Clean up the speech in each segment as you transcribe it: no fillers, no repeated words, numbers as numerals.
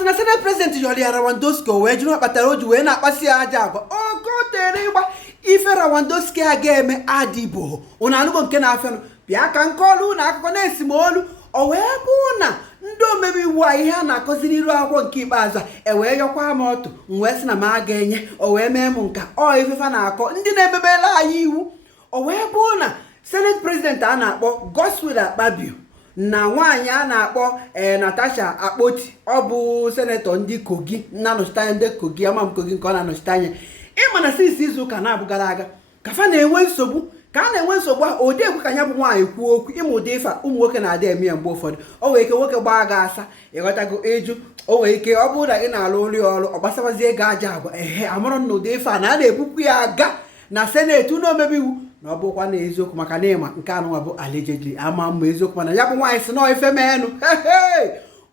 ọsị na Senate President yọrọ ya Rawandoski wee jiri ọkpatara o ji wee na-akpasị ya aja agwa ogotere ịgba ife Rawandoski a ga-eme adịbo unu anụgo nke na-afịanụ bịa ka nke olu na akụkọ na-esimolu o wee bụ na ndị omebe iwu a ihe a na-akọzi n'iru akwụkwọ nke ikpeazụ a wee yọkwa m ọtụ wee sị na m a ga-enye o wee mee m nka ifefa na-akọ ndị na-emebela anyị iwu o wee bụ na Senate President a na-akpọ Godswill Akpabio na nwaanyị a na-akpọ Natasha akpoti ọ bụ senetọ ndị Kogi na-anọchite anya ndị Kogi ama m Kogi nke ọ na-anọchite anya ịma na since izu ụka na-abụ gara aga ka fa na-enwe nsogbu ka a na-enwe nsogbu ahụ ụdị ekwe ka ya bụ nwaanyị kwuo okwu ịma ụdị ife ụmụ nwoke na-adị eme ya mgbe ụfọdụ o nwere ike nwoke gbaa gị asa ịghọtago eju o nwere ike ọ bụrụ na ị na-alụ nri ọrụ ọ gbasabazie ego aja agwa amarụ na ụdị ife a na a na-ebukwu ya aga na seneti ụlọ omebe iwu na ọ bụkwa na eziokwu maka na ịma nke anụnwa bụ allegedly ama mma eziokwu mana ya bụ nwaanyị si na ife menụ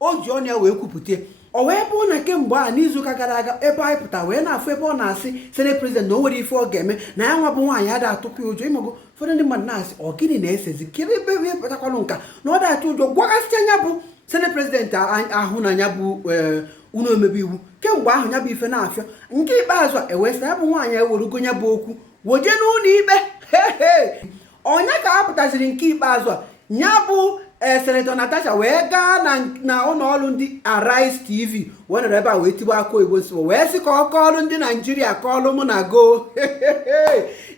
o ji ọnụ ya wee kwupụta o wee bụ na kemgbe a n'izuụka gara aga ebe anyị pụta wee na-afụ ebe ọ na-asị Senate President na o nwere ife ọ ga-eme na ya nwa bụ nwaanyị ada atụkwa ụjọ ịmago ụfọdụ ndị mmadụ na-asị ọ gịnị na-esezi kiri ebe ihe pụtakwalụ nka na ọ da-atụ ụjọ gwagasịcha anya bụ Senate President ahụ na ya bụ ụlọ omebe iwu kemgbe ahụ ya bụ ife na-afịa nke ikpeazụ a ewesịra ya bụ nwaanyị ewerugo ya bụ okwu woje n'ụlọ ikpe onye ka a pụtaziri nke ikpeazụ a ya bụ Senator Natasha wee gaa na ụlọọrụ ndị Arise TV wee nọrọ ebe a wee tigbo aka oyibo nsọ wee sị ka ọ kọọlụ ndị Naijiria kọọlụ mụ na go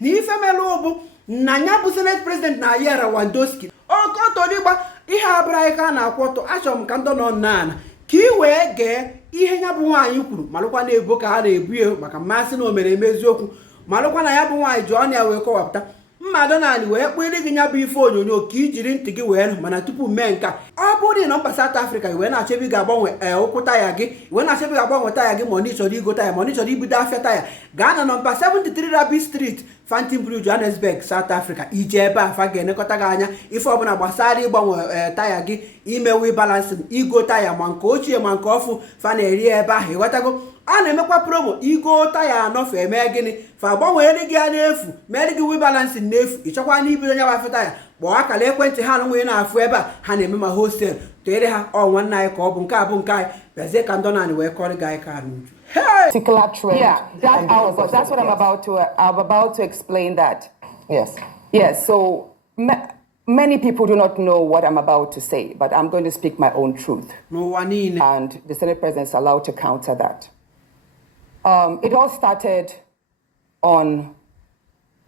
na ife mere ụbụ na ya bụ Senate President na ya Rawandoski Okotoligbaooooo ihe abụrụ anyị ka a na-akwọtọ achọrọ m ka ndị nọ n'ala ka ị wee gee ihe ya bụ nwaanyị kwuru malụkwa na-ebo ka a na-ebu ya maka mmasị na o mere eme eziokwu malụkwa na ya bụ nwaanyị ji ọnụ ya wee kọwapụta mmadụ naanị wee kpụrụ gị ya bụ ife onyonyo ka i jiri ntị gị wee nụ mana tupu mee nka ọ bụrụ na mba South Africa wee na-achọ ebe ga-agbanwe ụkwụ taya gị wee na-achọ ebe ga-agbanwe taya gị ma ọ chọrọ igo taya ma ọ chọrọ ibido afịa taya gaa na nọmba 73 Rabbit Street Fountain Blue Johannesburg South Africa ije ebe a fa ga-enekọta gị anya ife ọbụla gbasara ịgbanwe taya gị ime wheel balancing igo taya ma nke ochie ma nke ọfụ fa na-eri ebe ahụ ịghọtago a na-emekwa promo igo taya anọfe eme gịnị fa gbanwere gị a n'efu mere gị wheel balancing n'efu ịchọkwa na ibido nya bụ afịa taya kpọọ akara ekwentị ha na nwunye na-afụ ebe a ha na-eme ma hostel tere ha nwanne anyị ka ọ bụ nke a bụ nke anyị bịazie ka ndị naanị wee kọrọ gị anyị ka n'uju particular trend. Yeah, that's what I'm about to explain that. Yes. Yes, so many people do not know what I'm about to say, but I'm going to speak my own truth. And the Senate President is allowed to counter that. It all started on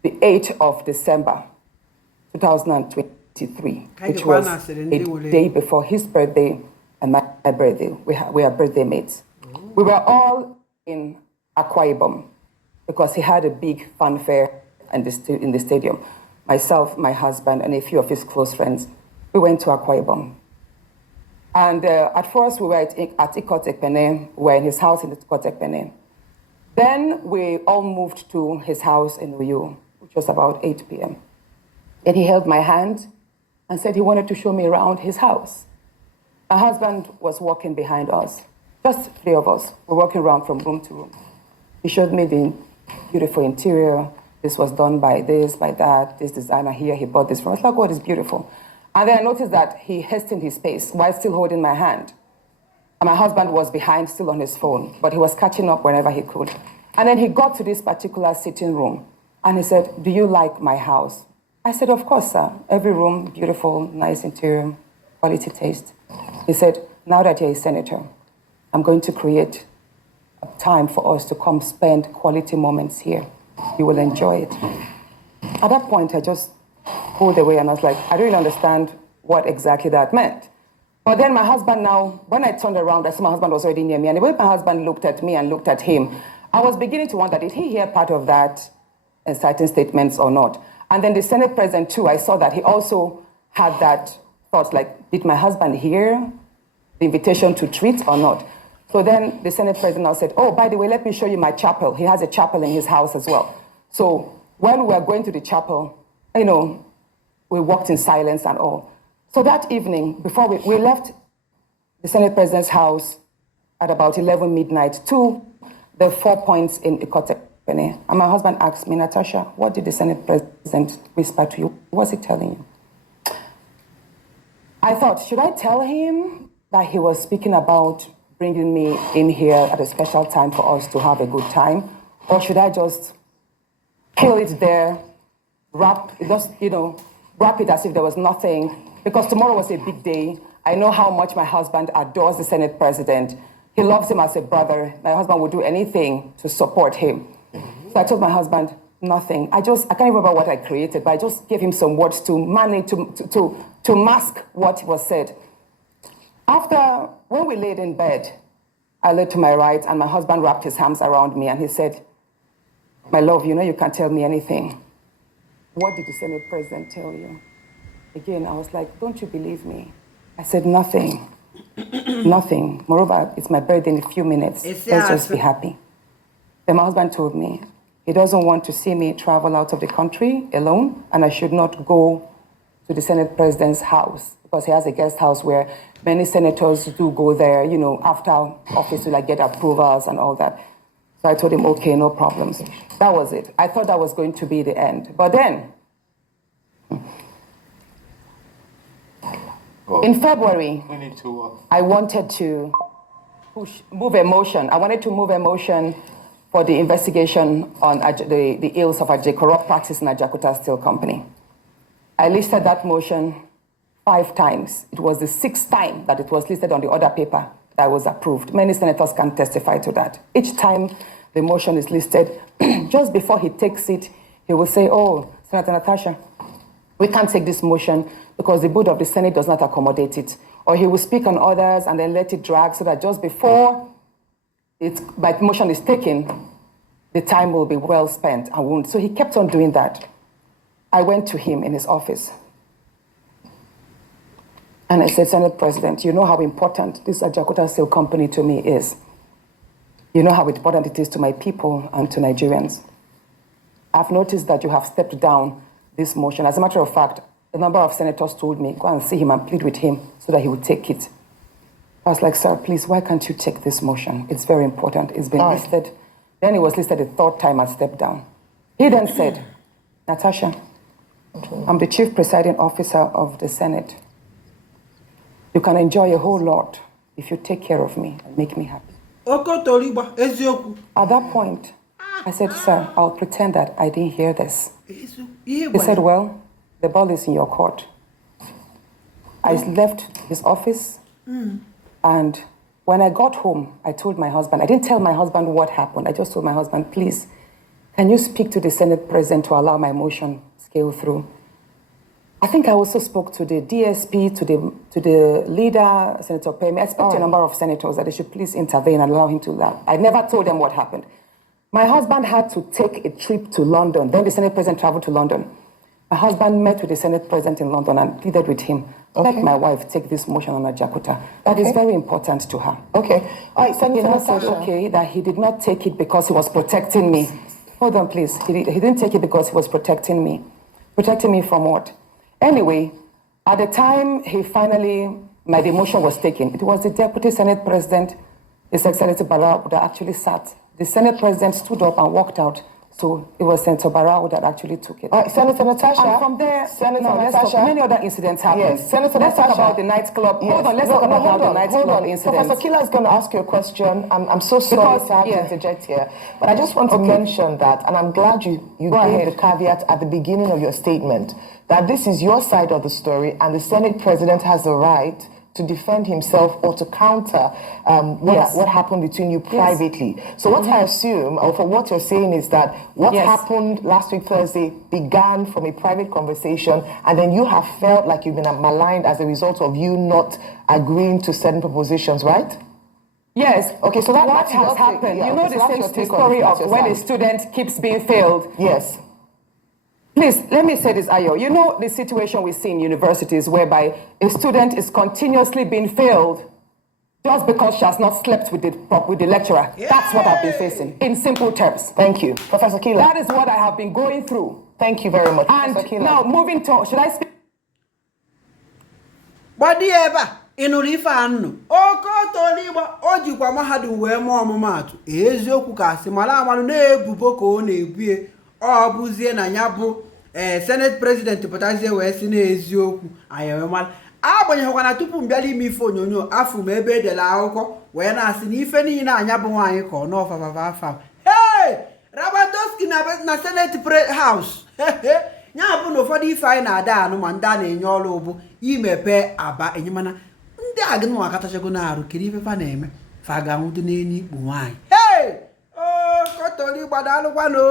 the 8th of December, 2023, which was a day before his birthday and my birthday. We are birthday mates. We were all in Akwa Ibom because he had a big fanfare in the stadium. Myself, my husband, and a few of his close friends, we went to Akwa Ibom. And at first, we were at Okotoligbaooooo. We were in his house in Okotoligbaooooo. Then we all moved to his house in Uyo, which was about 8 p.m. And he held my hand and said he wanted to show me around his house. My husband was walking behind us. Just 3 of us were walking around from room to room. He showed me the beautiful interior. This was done by this, by that. This designer here, he bought this from. I was like, oh, it's beautiful. And then I noticed that he hastened his pace while still holding my hand. And my husband was behind, still on his phone, but he was catching up whenever he could. And then he got to this particular sitting room, and he said, do you like my house? I said, of course, sir. Every room, beautiful, nice interior, quality taste. He said, now that you're a senator, I'm going to create a time for us to come spend quality moments here. You will enjoy it. At that point, I just pulled away and I was like, I don't really understand what exactly that meant. But then my husband now, when I turned around, I saw my husband was already near me. And the way my husband looked at me and looked at him, I was beginning to wonder, did he hear part of that inciting statements or not? And then the Senate President too, I saw that he also had that thought, like, did my husband hear the invitation to treat or not? So then the Senate President now said, oh, by the way, let me show you my chapel. He has a chapel in his house as well. So when we were going to the chapel, you know, we walked in silence and all. So that evening, before we left the Senate President's house at about 11 midnight to the 4 points in Okotoligbaooooo. And my husband asked me, Natasha, what did the Senate President whisper to you? What was he telling you? I thought, should I tell him that he was speaking about bringing me in here at a special time for us to have a good time? Or should I just kill it there, wrap it as if there was nothing? Because tomorrow was a big day. I know how much my husband adores the Senate president. He loves him as a brother. My husband would do anything to support him. So I told my husband, nothing. I can't remember what I created, but I just gave him some words to manage, to mask what was said. After, when we laid in bed, I laid to my right and my husband wrapped his arms around me and he said, my love, you know you can't tell me anything. What did the Senate president tell you? Again, I was like, don't you believe me? I said, nothing. Nothing. Moreover, it's my birthday in a few minutes. Let's just be happy. Then my husband told me he doesn't want to see me travel out of the country alone, and I should not go to the Senate president's house because he has a guest house where many senators do go there, after office to get approvals and all that. So I told him, okay, no problems. That was it. I thought that was going to be the end. But then, in February, I wanted to move a motion. I wanted to move a motion for the investigation on the ills of corrupt practice in Ajakuta Steel Company. I listed that motion 5 times. It was the 6th time that it was listed on the order paper that was approved. Many senators can testify to that. Each time the motion is listed, just before he takes it, he will say, oh, Senator Natasha, we can't take this motion because the board of the Senate does not accommodate it. Or he will speak on others and then let it drag so that just before my motion is taken, the time will be well spent. So he kept on doing that. I went to him in his office. And I said, Senate President, you know how important this Ajakuta Steel Company to me is. You know how important it is to my people and to Nigerians. I've noticed that you have stepped down this motion. As a matter of fact, a number of senators told me, go and see him and plead with him so that he would take it. I was like, sir, please, why can't you take this motion? It's very important. It's been listed. Then it was listed a 3rd time and stepped down. He then said, Natasha, I'm the chief presiding officer of the Senate. You can enjoy a whole lot if you take care of me and make me happy. Okotoligbaooooo. At that point, I said, sir, I'll pretend that I didn't hear this. He said, well, the ball is in your court. I left his office, and when I got home, I told my husband, I didn't tell my husband what happened. I just told my husband, please, can you speak to the Senate president to allow my motion scale through? I think I also spoke to the DSP, to the leader, Senator Pemi. I spoke to a number of senators that they should please intervene and allow him to laugh. I never told them what happened. My husband had to take a trip to London. Then the Senate president traveled to London. My husband met with the Senate president in London and pleaded with him, let my wife take this motion on Ajakuta. That is very important to her. Okay. All right, Senator Natasha said, okay, that he did not take it because he was protecting me. Hold on, please. He didn't take it because he was protecting me. Protecting me from what? Anyway, at the time my demotion was taken, it was the Deputy Senate President, His Excellency Barau, that actually sat. The Senate President stood up and walked out. So it was Senator Barau that actually took it. All right, Senator Natasha. And from there, many other incidents happened. Yes, Senator let's Natasha. talk about the nightclub. Yes. Hold on, let's talk about the nightclub incident. Professor Kila is going to ask you a question. I'm so sorry to have to interject here, but I just want to mention that, and I'm glad you gave the caveat at the beginning of your statement, that this is your side of the story, and the Senate President has the right to defend himself or to counter what happened between you privately. So what I assume, or for what you're saying, is that what happened last week Thursday began from a private conversation, and then you have felt like you've been maligned as a result of you not agreeing to certain propositions, right? Yes. Okay, so what has happened? You know the story of when a student keeps being failed. Yes. Please, let me say this, Ayo. You know the situation we see in universities whereby a student is continuously being failed just because she has not slept with the lecturer. Yay! That's what I've been facing, in simple terms. Thank you. Professor Kila. That is what I have been going through. Thank you very much, and Professor Kila. Now, moving to, should I speak? Gbadieba ịnụrụ ife anụ Okotoligba o jikwa mahadum wee mụọ ọmụmatụ eziokwu ka asị mara amalụ na-ebubo ka ọ na-ebue ọ bụzie na ya bụ Senate President pụtazie wee sị n'eziokwu anyị mara agbanyeghịkwa na tupu m bịala ime ife onyonyo afụ m ebe edela akwụkwọ wee na-asị na ife niile anya bụ nwaanyị ka ọ n'ọfafafa afa hey rawandoski na senate house ya bụ na ụfọdụ ife anyị na-ada anụ ma ndị a na-enye ọrụ bụ imepe aba enyemana ndị a gị nwa akatachago na-arụ kiri ife fa na-eme fa ga-anwụdo n'enyi ikpu nwaanyị hey Okotoligbaooooo daalụkwanụ.